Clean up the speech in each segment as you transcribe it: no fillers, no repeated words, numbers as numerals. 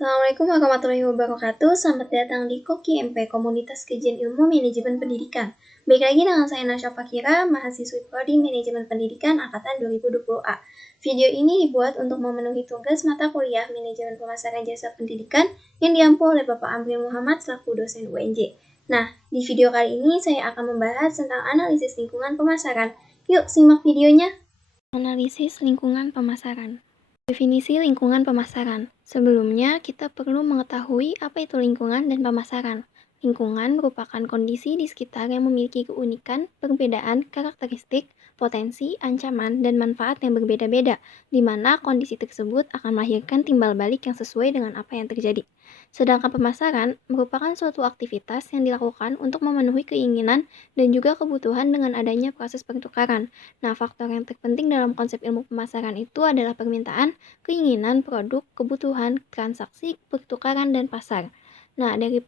Assalamualaikum warahmatullahi wabarakatuh. Selamat datang di Koki MP, Komunitas Kajian Ilmu Manajemen Pendidikan. Baik lagi dengan saya Nasya Fakira, mahasiswi Prodi Manajemen Pendidikan Angkatan 2020A. Video ini dibuat untuk memenuhi tugas mata kuliah Manajemen Pemasaran Jasa Pendidikan yang diampu oleh Bapak Amril Muhammad selaku dosen UNJ. Nah, di video kali ini saya akan membahas tentang analisis lingkungan pemasaran. Yuk, simak videonya. Analisis lingkungan pemasaran. Definisi lingkungan pemasaran. Sebelumnya, kita perlu mengetahui apa itu lingkungan dan pemasaran. Lingkungan merupakan kondisi di sekitar yang memiliki keunikan, perbedaan, karakteristik, potensi, ancaman, dan manfaat yang berbeda-beda, di mana kondisi tersebut akan melahirkan timbal balik yang sesuai dengan apa yang terjadi. Sedangkan pemasaran merupakan suatu aktivitas yang dilakukan untuk memenuhi keinginan dan juga kebutuhan dengan adanya proses pertukaran. Nah, faktor yang terpenting dalam konsep ilmu pemasaran itu adalah permintaan, keinginan, produk, kebutuhan, transaksi, pertukaran, dan pasar. Nah, dari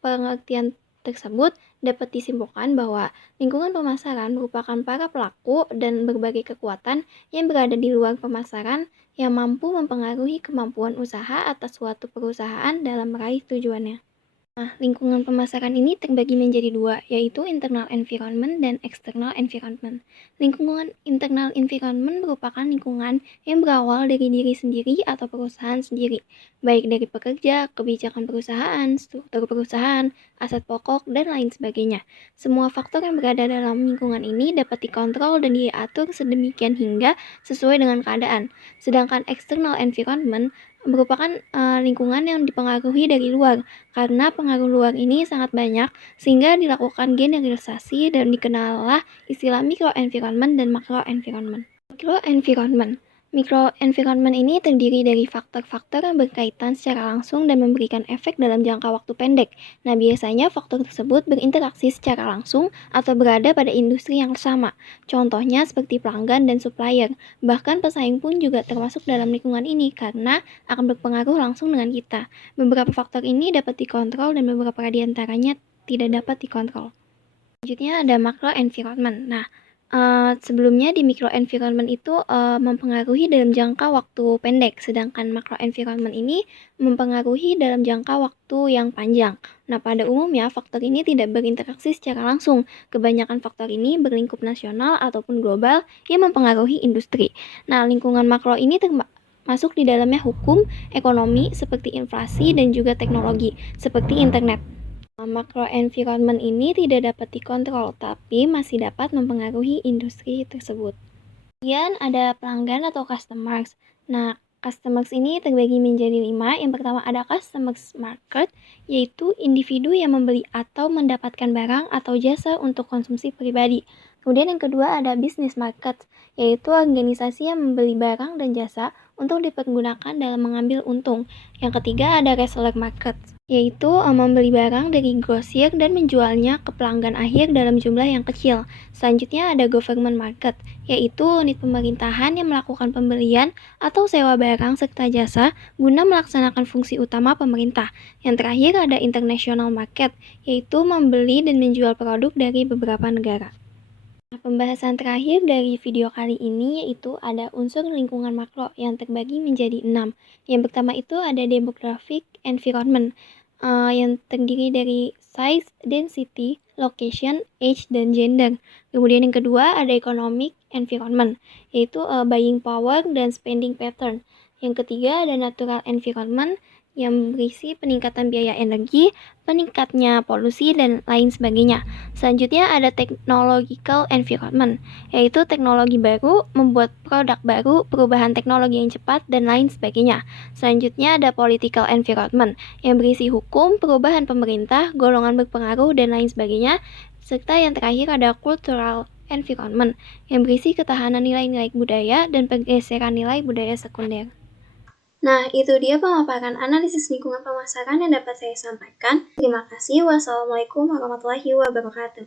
pengertian tersebut dapat disimpulkan bahwa lingkungan pemasaran merupakan para pelaku dan berbagai kekuatan yang berada di luar pemasaran yang mampu mempengaruhi kemampuan usaha atas suatu perusahaan dalam meraih tujuannya. Nah, lingkungan pemasaran ini terbagi menjadi dua, yaitu internal environment dan external environment. Lingkungan internal environment merupakan lingkungan yang berawal dari diri sendiri atau perusahaan sendiri, baik dari pekerja, kebijakan perusahaan, struktur perusahaan, aset pokok, dan lain sebagainya. Semua faktor yang berada dalam lingkungan ini dapat dikontrol dan diatur sedemikian hingga sesuai dengan keadaan. Sedangkan external environment merupakan lingkungan yang dipengaruhi dari luar, karena pengaruh luar ini sangat banyak, sehingga dilakukan generalisasi dan dikenallah istilah microenvironment dan macroenvironment. Microenvironment ini terdiri dari faktor-faktor yang berkaitan secara langsung dan memberikan efek dalam jangka waktu pendek. Nah, biasanya faktor tersebut berinteraksi secara langsung atau berada pada industri yang sama. Contohnya seperti pelanggan dan supplier. Bahkan pesaing pun juga termasuk dalam lingkungan ini karena akan berpengaruh langsung dengan kita. Beberapa faktor ini dapat dikontrol dan beberapa di antaranya tidak dapat dikontrol. Selanjutnya ada macro environment. Nah, sebelumnya di micro environment itu mempengaruhi dalam jangka waktu pendek, sedangkan macro environment ini mempengaruhi dalam jangka waktu yang panjang. Nah, pada umumnya faktor ini tidak berinteraksi secara langsung. Kebanyakan faktor ini berlingkup nasional ataupun global yang mempengaruhi industri. Nah, lingkungan makro ini masuk di dalamnya hukum, ekonomi seperti inflasi dan juga teknologi seperti internet. Macro environment ini tidak dapat dikontrol, tapi masih dapat mempengaruhi industri tersebut. Kemudian ada pelanggan atau customers. Nah, customers ini terbagi menjadi 5. Yang pertama ada customers market, yaitu individu yang membeli atau mendapatkan barang atau jasa untuk konsumsi pribadi. Kemudian yang kedua ada business market, yaitu organisasi yang membeli barang dan jasa untuk dipergunakan dalam mengambil untung. Yang ketiga ada reseller market, yaitu membeli barang dari grosir dan menjualnya ke pelanggan akhir dalam jumlah yang kecil. Selanjutnya ada government market, yaitu unit pemerintahan yang melakukan pembelian atau sewa barang serta jasa guna melaksanakan fungsi utama pemerintah. Yang terakhir ada international market, yaitu membeli dan menjual produk dari beberapa negara. Nah, pembahasan terakhir dari video kali ini yaitu ada unsur lingkungan makro yang terbagi menjadi 6. Yang pertama itu ada demographic environment, yang terdiri dari size, density, location, age, dan gender. Kemudian yang kedua ada economic environment, yaitu buying power dan spending pattern. Yang ketiga ada natural environment yang berisi peningkatan biaya energi, peningkatnya polusi, dan lain sebagainya. Selanjutnya ada technological environment, yaitu teknologi baru, membuat produk baru, perubahan teknologi yang cepat, dan lain sebagainya. Selanjutnya ada political environment, yang berisi hukum, perubahan pemerintah, golongan berpengaruh, dan lain sebagainya. Serta yang terakhir ada cultural environment, yang berisi ketahanan nilai-nilai budaya dan pergeseran nilai budaya sekunder. Nah, itu dia pemaparan analisis lingkungan pemasaran yang dapat saya sampaikan. Terima kasih. Wassalamualaikum warahmatullahi wabarakatuh.